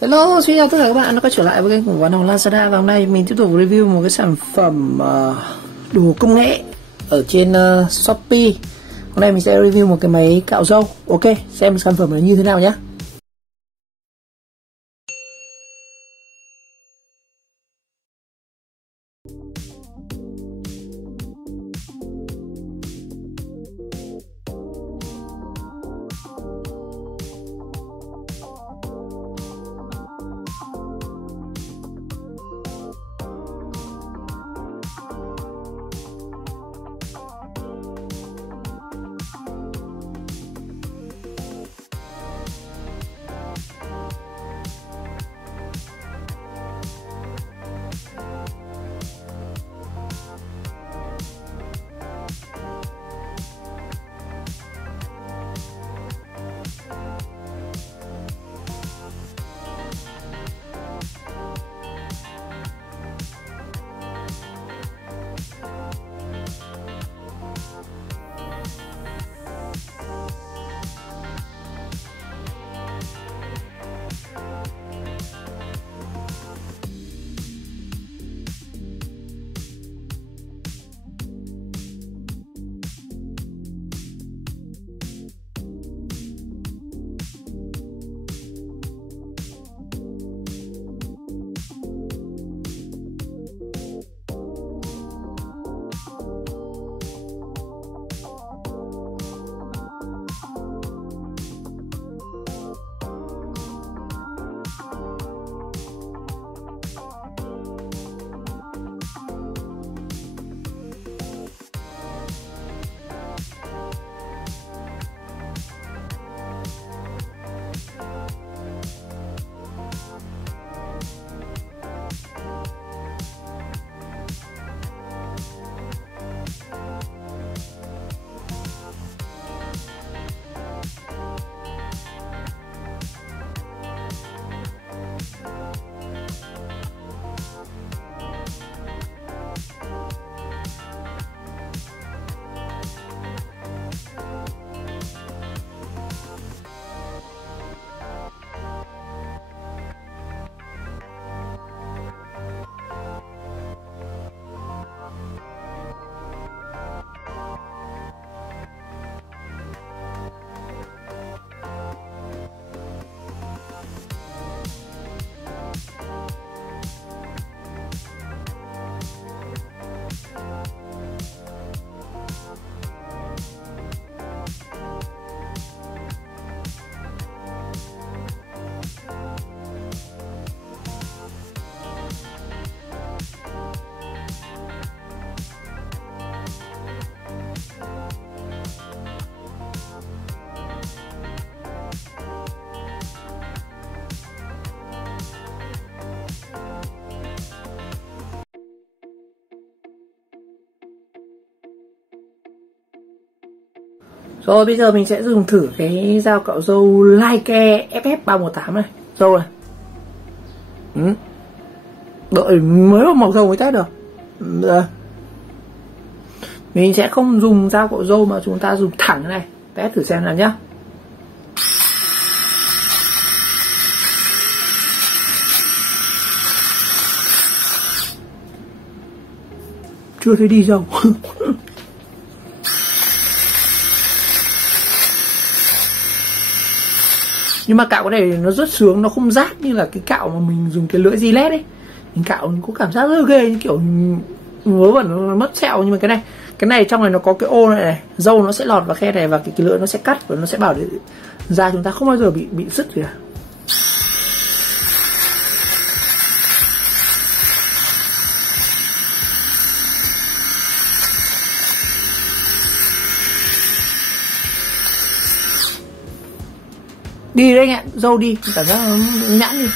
Hello, xin chào tất cả các bạn đã quay trở lại với kênh của Bán Hàng Lazada. Và hôm nay mình tiếp tục review một cái sản phẩm đồ công nghệ ở trên Shopee. Hôm nay mình sẽ review một cái máy cạo râu. Ok, xem sản phẩm này như thế nào nhé. Rồi bây giờ mình sẽ dùng thử cái dao cạo râu Like FF318 này. Râu này. Đợi mới vào màu râu mới test được. Mình sẽ không dùng dao cạo râu mà chúng ta dùng thẳng cái này. Test thử xem nào nhá. Chưa thấy đi râu. Nhưng mà cạo cái này nó rất sướng, nó không rát như là cái cạo mà mình dùng cái lưỡi Gillette ấy. Mình cạo có cảm giác rất ghê, như kiểu vớ vẩn nó mất sẹo. Nhưng mà cái này trong này nó có cái ô này, râu nó sẽ lọt vào khe này và cái lưỡi nó sẽ cắt và nó sẽ bảo để da chúng ta không bao giờ bị sứt gì cả. Đi đấy anh ạ, râu đi, cảm giác nó nhẵn đi.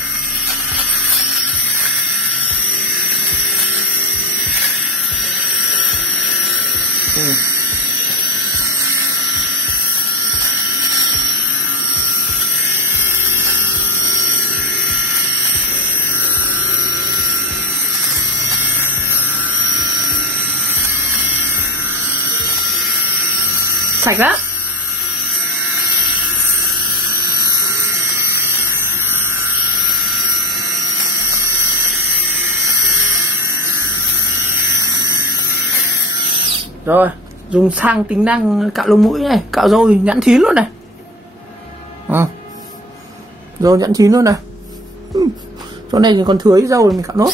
sạch lắm. Rồi, dùng sang tính năng cạo lông mũi này, cạo râu thì nhẵn thín luôn này. Râu nhẵn thín luôn này. Chỗ này thì còn thừa ít râu thì mình cạo nốt.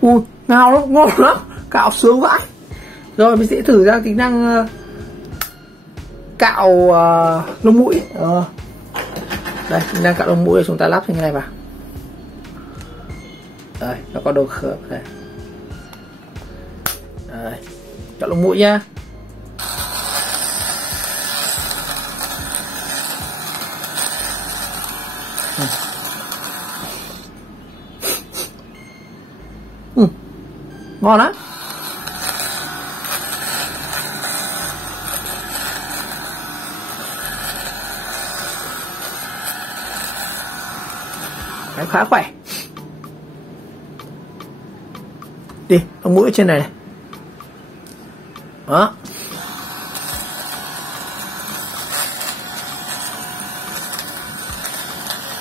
Ui, ngào lắm, ngon lắm, cạo sướng vãi. Rồi mình sẽ thử ra tính năng cạo lông mũi. Đây, tính năng cạo lông mũi, chúng ta lắp thành cái này vào. Đây, nó có độ khớp này. Đây, cạo lông mũi nhá. Ngon lắm. Đấy, khá khỏe. Đi, lông mũi ở trên này này. Đó.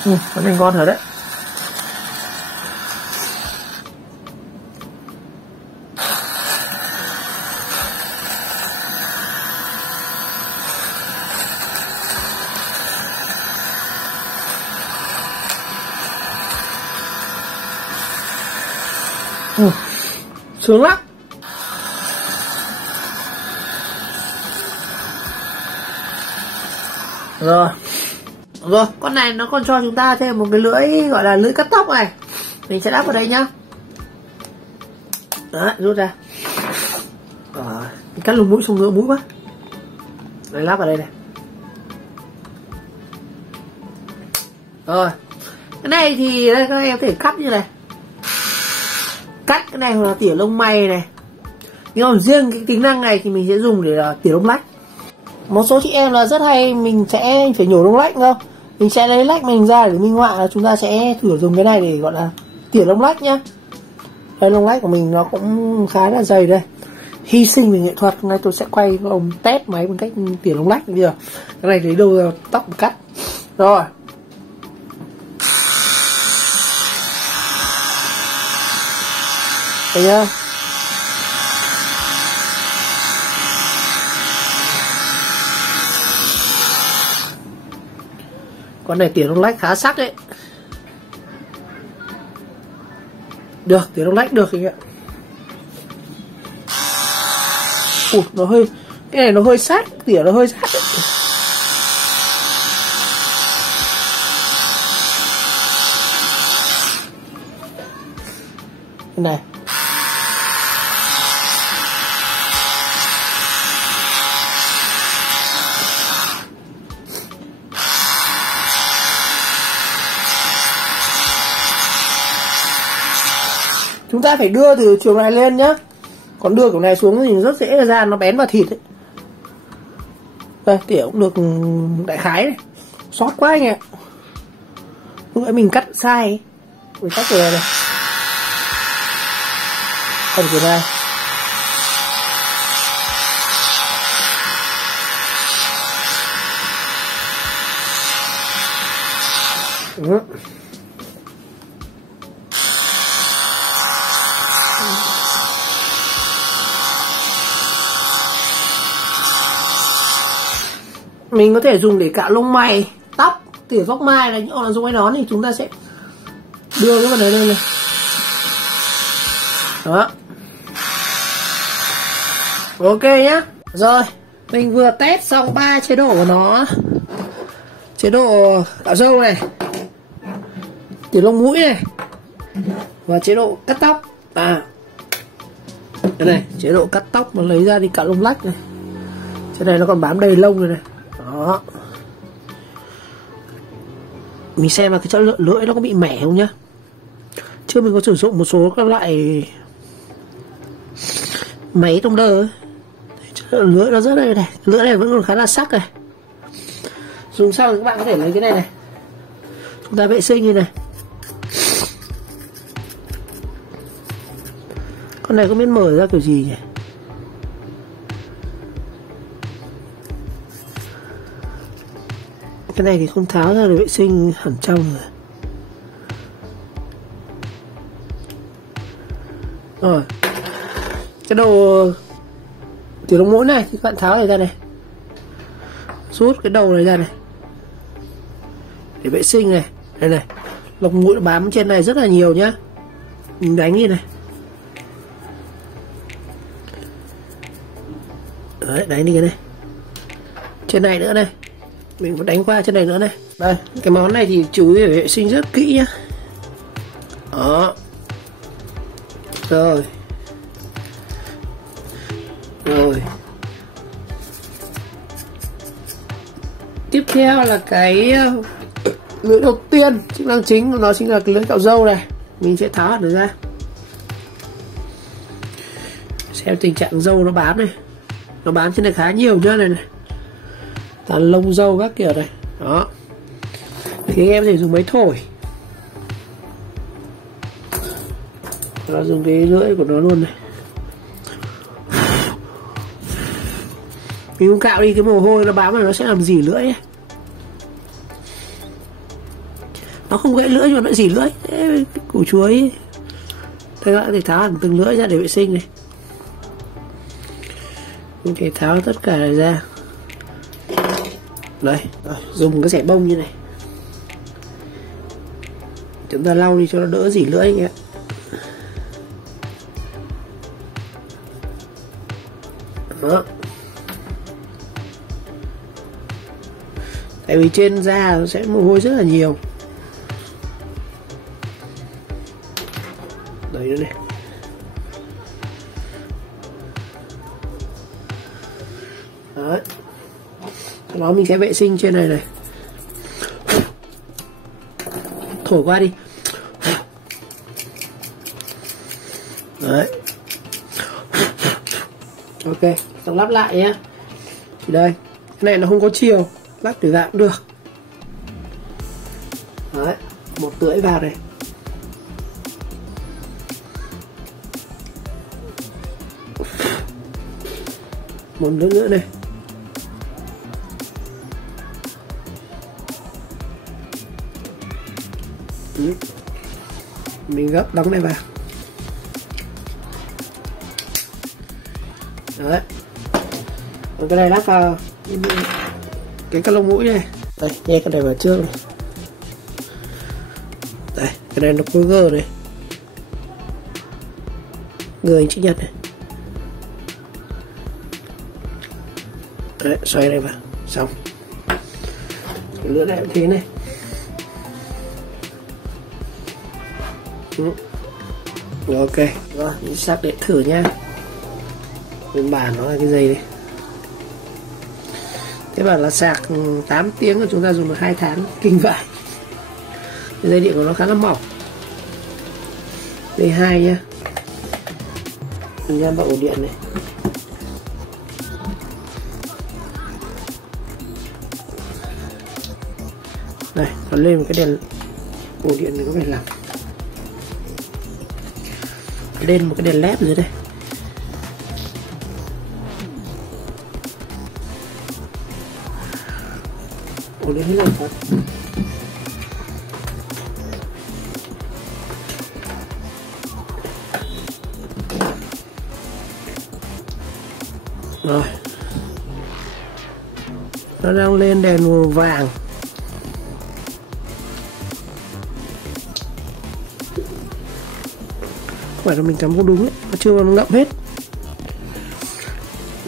Cái này ngon rồi đấy. Sướng lắm. Rồi, con này nó còn cho chúng ta thêm một cái lưỡi gọi là lưỡi cắt tóc này. Mình sẽ lắp vào đây nhá. Đó, rút ra. Mình cắt lông mũi xong ngựa mũi quá. Đây, lắp vào đây này. Rồi, cái này thì đây các em có thể cắt như này. Cắt cái này hoặc là tỉa lông mày này. Nhưng mà riêng cái tính năng này thì mình sẽ dùng để là tỉa lông lách. Một số chị em là rất hay mình sẽ phải nhổ lông lách không? Mình sẽ lấy lách mình ra để minh họa là chúng ta sẽ thử dùng cái này để gọi là tỉa lông lách nhá. Đây, lông lách của mình nó cũng khá là dày đây. Hy sinh về nghệ thuật, nay tôi sẽ quay ông test máy bằng cách tỉa lông lách bây giờ. Cái này lấy đâu ra tóc mà cắt. Rồi. Thấy chưa? Con này tỉa lông lách khá sắc đấy. Được, tỉa lông lách được anh ạ. Ủa, nó hơi, cái này nó hơi sát, tỉa nó hơi sát đấy. Cái này. Chúng ta phải đưa từ chiều này lên nhá. Còn đưa kiểu này xuống thì rất dễ ra nó bén vào thịt ấy. Đây, tỉa cũng được đại khái này. Sót quá anh ạ. Lúc nãy mình cắt sai ấy. Mình cắt kiểu này này. Còn kiểu này. Mình có thể dùng để cạo lông mày, tóc, tỉa tóc mai này, nhưng mà dùng cái nón thì chúng ta sẽ đưa cái phần này lên này. Đó. Ok nhá. Rồi, mình vừa test xong 3 chế độ của nó. Chế độ cạo râu này, tỉa lông mũi này, và chế độ cắt tóc. Cái này, chế độ cắt tóc mà lấy ra đi cạo lông lách này. Trên này nó còn bám đầy lông rồi này. Đó. Mình xem là cái chỗ lưỡi nó có bị mẻ không nhá. Trước mình có sử dụng một số các loại máy tông đơ ấy. Lưỡi nó rất đây này, lưỡi này vẫn còn khá là sắc này. Dùng xong thì các bạn có thể lấy cái này này, chúng ta vệ sinh như này. Con này không biết mở ra kiểu gì nhỉ? Cái này thì không tháo ra để vệ sinh hẳn trong rồi. Rồi, cái đầu tiểu lông mũi này thì các bạn tháo này ra này, rút cái đầu này ra này để vệ sinh này. Đây này, lông mũi nó bám trên này rất là nhiều nhá, mình đánh đi này. Đấy, đánh đi cái này, trên này nữa này, mình phải đánh qua trên này nữa này. Đây, cái món này thì chú ý phải vệ sinh rất kỹ nhá. Đó. Rồi. Tiếp theo là cái lưỡi đầu tiên, chức năng chính của nó chính là cái lưỡi cạo râu này. Mình sẽ tháo hẳn nó ra. Xem tình trạng râu nó bám này. Nó bám trên này khá nhiều nhá, này này. Toàn lông râu các kiểu này. Đó. Thì em có thể dùng máy thổi. Nó dùng cái lưỡi của nó luôn này. Mình không cạo đi cái mồ hôi nó bám vào nó sẽ làm rỉ lưỡi ấy. Nó không gãy lưỡi nhưng mà nó rỉ lưỡi. Cái củ chuối. Đây các bạn thì tháo hẳn từng lưỡi ra để vệ sinh này. Mình phải tháo tất cả này ra. Đây, dùng cái xẻ bông như này. Chúng ta lau đi cho nó đỡ rỉ lưỡi nhé. Đó. Tại vì trên da nó sẽ mồ hôi rất là nhiều. Đấy nữa này. Đấy. Sau đó mình sẽ vệ sinh trên này này. Thổi qua đi. Đấy. Ok, xong lắp lại nhé. Thì đây, cái này nó không có chiều, lắp từ dạng được. Đấy, một lưỡi vào này. Một lưỡi nữa này. Mình gấp đóng này vào. Đấy. Còn cái này lắp vào cái lông mũi này. Đây, nghe cái này vào trước này. Đây, cái này nó có gơ này. Gơ hình chữ nhật này. Đấy, xoay này vào. Xong. Cái lưỡi này cũng thế này. Rồi, ok. Rồi, mình sạc để thử nha. Nguyên bản nó là cái dây đây. Thế bảo là sạc 8 tiếng của chúng ta dùng được 2 tháng. Kinh vãi. Cái dây điện của nó khá là mỏng. Dây 2 nhá. Mình ra vào ổ điện này. Đây, nó lên một cái đèn ổ điện này có phải làm. Lên một cái đèn led dưới đây. Ổ điện hết lên thật. Rồi. Nó đang lên đèn màu vàng. Không phải là mình cắm không đúng ấy, nó chưa ngậm hết.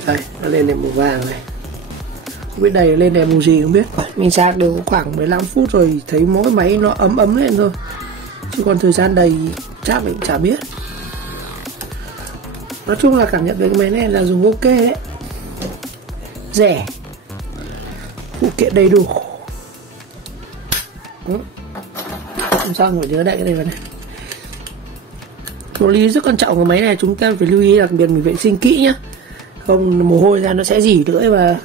Đây, nó lên đèn màu vàng này. Không biết đây lên đèn màu gì không biết. Mình sạc được khoảng 15 phút rồi thấy mỗi máy nó ấm lên thôi. Chứ còn thời gian đầy chắc mình chả biết. Nói chung là cảm nhận về cái máy này là dùng ok đấy. Rẻ. Phụ kiện đầy đủ. Không sao phải nhớ đại cái này vào này. Một lưu ý rất quan trọng của máy này chúng ta phải lưu ý đặc biệt mình vệ sinh kỹ nhá. Không mồ hôi ra nó sẽ rỉ lưỡi và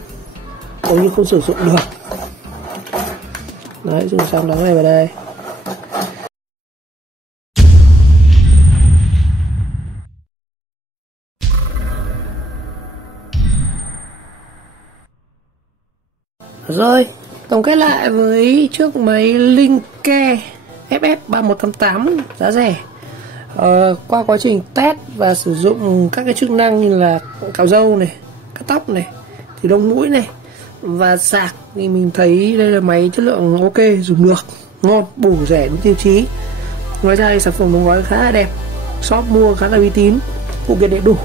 hầu như không sử dụng được. Đấy, dùng xong đóng này vào đây. Rồi, tổng kết lại với chiếc máy Linke FF3188 giá rẻ. Qua quá trình test và sử dụng các cái chức năng như là cạo râu này, cắt tóc này, thì đông mũi này và sạc, thì mình thấy đây là máy chất lượng ok, dùng được, ngon, bổ, rẻ, đúng tiêu chí. Ngoài ra thì sản phẩm đóng gói khá là đẹp, shop mua khá là uy tín, phụ kiện đầy đủ.